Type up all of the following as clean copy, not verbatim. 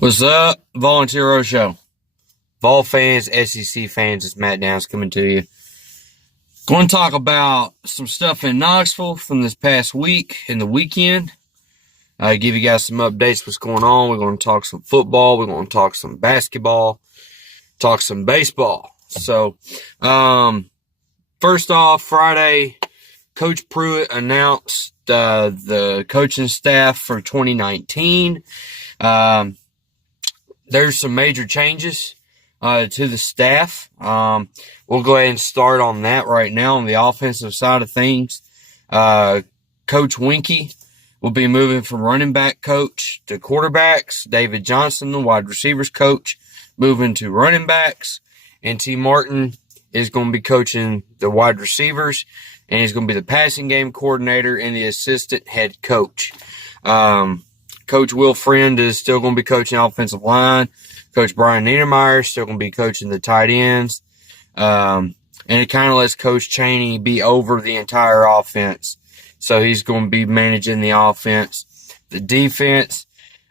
What's up, Volunteer Row Show? Vol fans, SEC fans, it's Matt Downs coming to you. Going to talk about some stuff in Knoxville from this past week and the weekend. Give you guys some updates what's going on. We're going to talk some football. We're going to talk some basketball, talk some baseball. So, first off, Friday, Coach Pruitt announced the coaching staff for 2019. There's some major changes to the staff. We'll go ahead and start on that right now on the offensive side of things. Coach Winky will be moving from running back coach to quarterbacks. David Johnson, the wide receivers coach, moving to running backs. And T. Martin is going to be coaching the wide receivers, and he's going to be the passing game coordinator and the assistant head coach. Coach Will Friend is still going to be coaching offensive line. Coach Brian Niedermeyer is still going to be coaching the tight ends. And it kind of lets Coach Chaney be over the entire offense. So he's going to be managing the offense. The defense,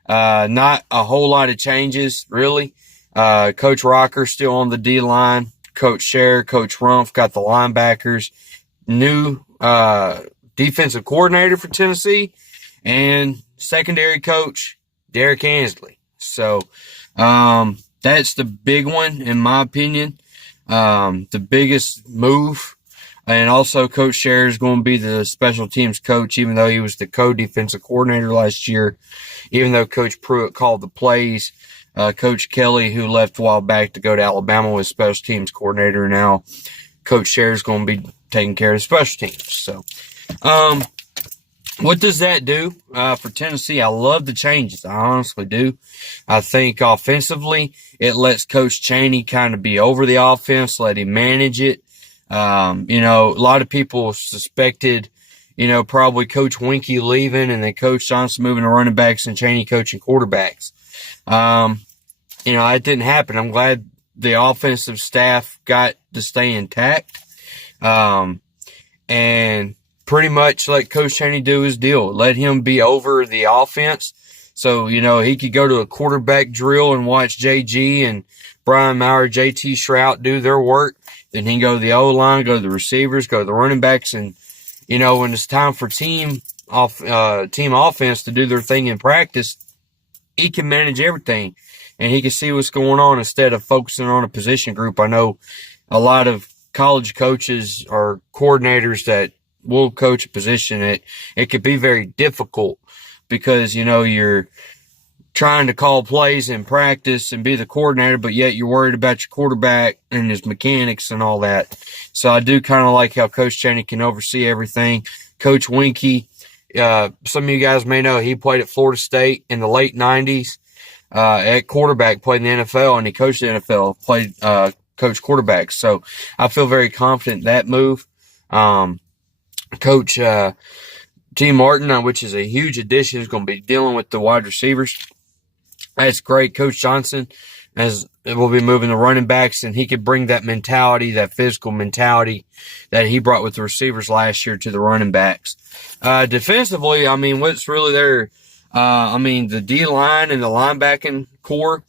not a whole lot of changes, really. Coach Rocker still on the D-line. Coach Scher, Coach Rumpf got the linebackers. New defensive coordinator for Tennessee. And secondary coach, Derek Ansley. So that's the big one, in my opinion. The biggest move. And also Coach Scher is going to be the special teams coach, even though he was the co-defensive coordinator last year. Even though Coach Pruitt called the plays, Coach Kelly, who left a while back to go to Alabama, was special teams coordinator. Now Coach Scher is going to be taking care of special teams. So, what does that do for Tennessee? I love the changes. I honestly do. I think offensively, it lets Coach Chaney kind of be over the offense, let him manage it. A lot of people suspected, probably Coach Winky leaving and then Coach Johnson moving to running backs and Chaney coaching quarterbacks. It didn't happen. I'm glad the offensive staff got to stay intact. And pretty much let Coach Chaney do his deal. Let him be over the offense. So, he could go to a quarterback drill and watch JG and Brian Maurer, JT Shrout do their work. Then he can go to the O-line, go to the receivers, go to the running backs. And, when it's time for team offense to do their thing in practice, he can manage everything. And he can see what's going on instead of focusing on a position group. I know a lot of college coaches or coordinators that will coach a position. It could be very difficult because, you're trying to call plays in practice and be the coordinator, but yet you're worried about your quarterback and his mechanics and all that. So I do kind of like how Coach Chaney can oversee everything. Coach Winky, some of you guys may know he played at Florida State in the late 90s at quarterback, played in the NFL, and he coached the NFL, coached quarterbacks. So I feel very confident in that move. Coach T. Martin, which is a huge addition, is going to be dealing with the wide receivers. That's great. Coach Johnson will be moving the running backs, and he could bring that mentality, that physical mentality that he brought with the receivers last year to the running backs. Defensively, what's really there? The D-line and the linebacking core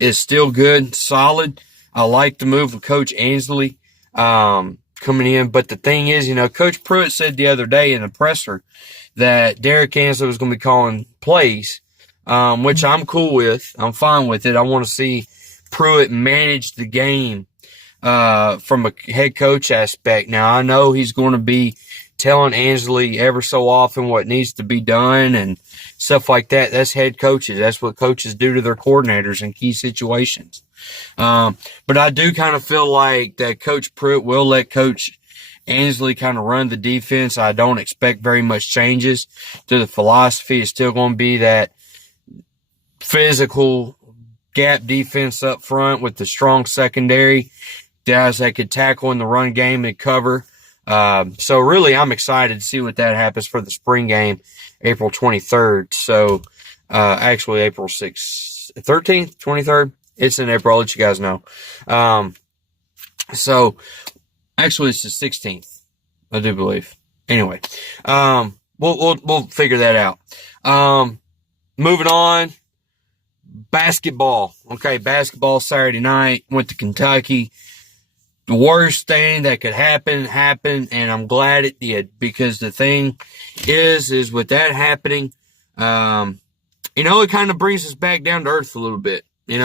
is still good, solid. I like the move of Coach Ansley coming in. But the thing is, Coach Pruitt said the other day in the presser that Derek Ansley was going to be calling plays, which I'm cool with. I'm fine with it. I want to see Pruitt manage the game from a head coach aspect. Now, I know he's going to be telling Ansley ever so often what needs to be done and stuff like that. That's head coaches. That's what coaches do to their coordinators in key situations. But I do kind of feel like that Coach Pruitt will let Coach Ansley kind of run the defense. I don't expect very much changes to the philosophy. It's still going to be that physical gap defense up front with the strong secondary, guys that could tackle in the run game and cover. So really, I'm excited to see what that happens for the spring game, April 23rd. So, actually April 6th, 13th, 23rd. It's in April. I'll let you guys know. So actually it's the 16th, I do believe. Anyway, we'll figure that out. Moving on. Basketball. Okay, basketball Saturday night. Went to Kentucky. The worst thing that could happen happened, and I'm glad it did, because the thing is with that happening, it kind of brings us back down to earth a little bit, and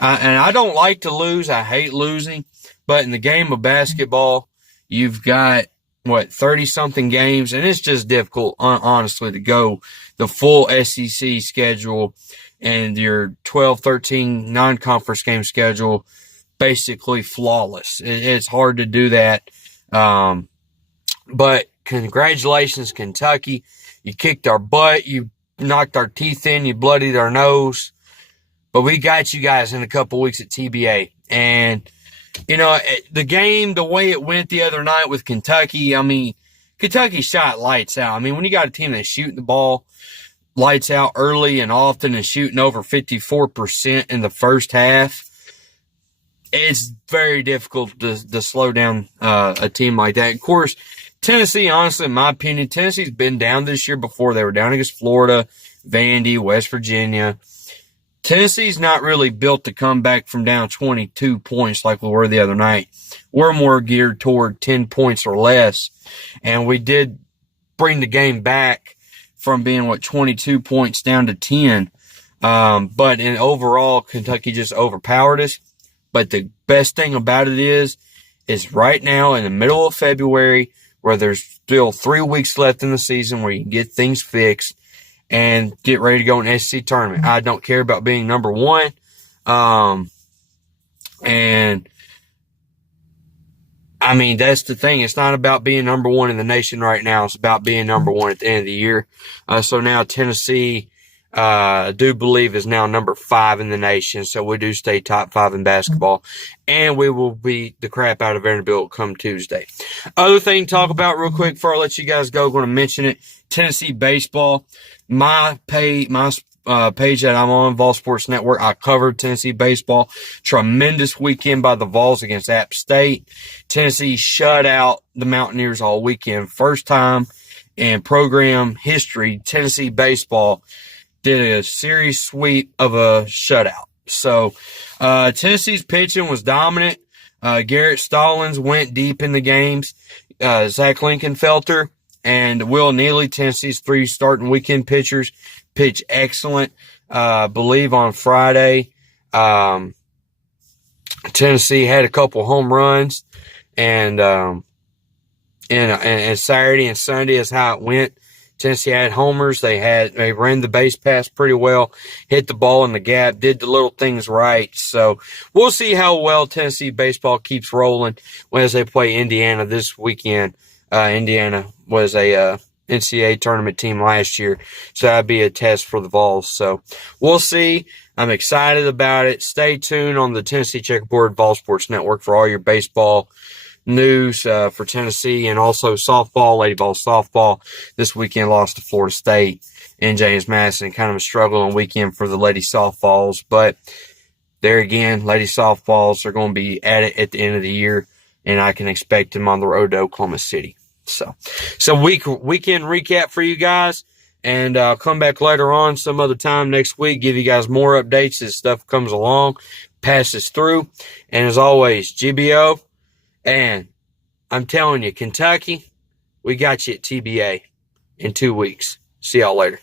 I don't like to lose. I hate losing, but in the game of basketball, you've got 30 something games, and it's just difficult, honestly, to go the full SEC schedule and your 12, 13 non-conference game schedule basically flawless. It's hard to do that. But congratulations, Kentucky. You kicked our butt. You knocked our teeth in. You bloodied our nose. But we got you guys in a couple weeks at TBA. And, the game, the way it went the other night with Kentucky, Kentucky shot lights out. When you got a team that's shooting the ball lights out early and often and shooting over 54% in the first half, it's very difficult to slow down a team like that. Of course, Tennessee, honestly, in my opinion, Tennessee's been down this year before. They were down against Florida, Vandy, West Virginia. Tennessee's not really built to come back from down 22 points like we were the other night. We're more geared toward 10 points or less. And we did bring the game back from being, 22 points down to 10. But in overall, Kentucky just overpowered us. But the best thing about it is right now in the middle of February, where there's still 3 weeks left in the season, where you can get things fixed and get ready to go in the SEC tournament. I don't care about being number one. That's the thing. It's not about being number one in the nation right now. It's about being number one at the end of the year. So now Tennessee, I do believe, is now number 5 in the nation. So we do stay top 5 in basketball, and we will beat the crap out of Vanderbilt come Tuesday. Other thing to talk about real quick before I let you guys go, I'm going to mention it. Tennessee baseball. My page that I'm on, Vol Sports Network, I covered Tennessee baseball. Tremendous weekend by the Vols against App State. Tennessee shut out the Mountaineers all weekend. First time in program history, Tennessee baseball did a series sweep of a shutout. So, Tennessee's pitching was dominant. Garrett Stallings went deep in the games. Zach Linkenfelter and Will Neely, Tennessee's 3 starting weekend pitchers, pitched excellent. Believe on Friday, Tennessee had a couple home runs, and Saturday and Sunday is how it went. Tennessee had homers. They ran the base pass pretty well, hit the ball in the gap, did the little things right. So we'll see how well Tennessee baseball keeps rolling as they play Indiana this weekend. Indiana was a NCAA tournament team last year, so that'd be a test for the Vols. So we'll see. I'm excited about it. Stay tuned on the Tennessee Checkerboard Vol Sports Network for all your baseball news for Tennessee, and also softball. Lady Vols softball this weekend lost to Florida State in James Madison. Kind of a struggling weekend for the lady softballs, but there again, lady softballs are going to be at it at the end of the year, and I can expect them on the road to Oklahoma City. So weekend recap for you guys, and I'll come back later on some other time next week, give you guys more updates as stuff comes along, passes through. And as always, GBO, and I'm telling you, Kentucky, we got you at TBA in 2 weeks. See y'all later.